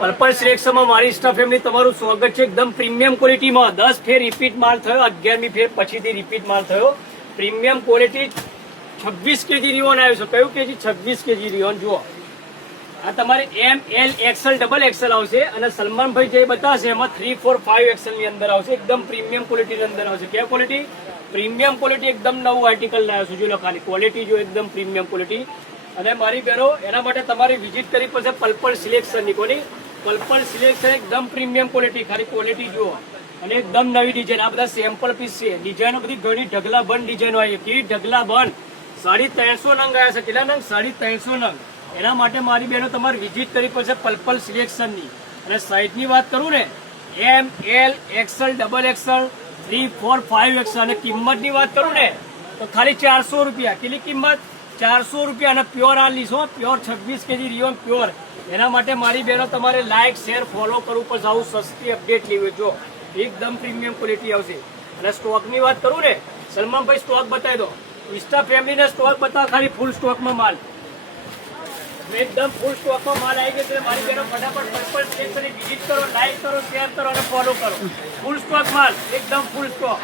Purple સિલેક્શનમાં મારી staff family તમારું સ્વાગત છે। એકદમ પ્રીમિયમ ક્વોલિટીમાં 10 ફેર રિપીટ માલ થયો, 11મી ફેર પછીથી રિપીટ માલ થયો। પ્રીમિયમ ક્વોલિટી 26 કેજી રિયોન આવ્યો છે। કયું કેજી? 26 KG rayon. જુઓ આ તમારે M L XL double XL આવશે અને સલમાનભાઈ જે બતાવશે એમાં 3, 4, 5 એક્સએલ ની અંદર આવશે। એકદમ પ્રીમિયમ ક્વોલિટી ની અંદર આવશે। क्या ક્વોલિટી? Premium quality. એકદમ નવું આર્ટિકલ લાવ્યો છું। જો લો ખાલી ક્વોલિટી જો એકદમ પ્રીમિયમ ક્વોલિટી। અને મારી બહેનો એના માટે તમારી વિઝિટ કરવી પડશે પર્પલ સિલેક્શન ની। કોની? Purple selection. એકદમ પ્રીમિયમ ક્વોલિટી, ખાલી ક્વોલિટી જુઓ અને એકદમ નવી ડિઝાઇન। આ બધા સેમ્પલ પીસ છે। ડિઝાઇનો બધી ઘણી ઢગલા બંધ ડિઝાઇનો આવી છે। કેવી ઢગલા બંધ? 350 નંગ આવ્યા છે। કેટલા નંગ? 350 નંગ। એના માટે મારી બહેનો તમારે વિઝિટ કરવી પડશે પર્પલ સિલેક્શન ની। અને સાઇઝ ની વાત કરું ને M L XL double XL 3, 4, 5 XL. અને કિંમત ની વાત કરું ને તો ખાલી 400 રૂપિયા। કેટલી કિંમત? 400 રૂપિયા। અને પ્યોર આ લીસો, પ્યોર 26 કેજી રિયોન પ્યોર। એના માટે મારી બહેનો તમારે લાઈક શેર ફોલો કરવું પડશે। આવું સસ્તી અપડેટ લેવી જો એકદમ પ્રીમિયમ ક્વોલિટી આવશે। અને સ્ટોક ની વાત કરું ને સલમાનભાઈ સ્ટોક બતાવી દો। ઇન્સ્ટા ફેમિલી ને સ્ટોક બતાવો ખાલી ફૂલ સ્ટોકમાં માલ, એકદમ ફૂલ સ્ટોકમાં માલ આવી ગયો છે। મારી બહેનો ફટાફટ પર્પલ સિલેક્શન ની વિઝિટ કરો, લાઈક કરો, શેર કરો અને ફોલો કરો। ફૂલ સ્ટોક માલ, એકદમ ફૂલ સ્ટોક।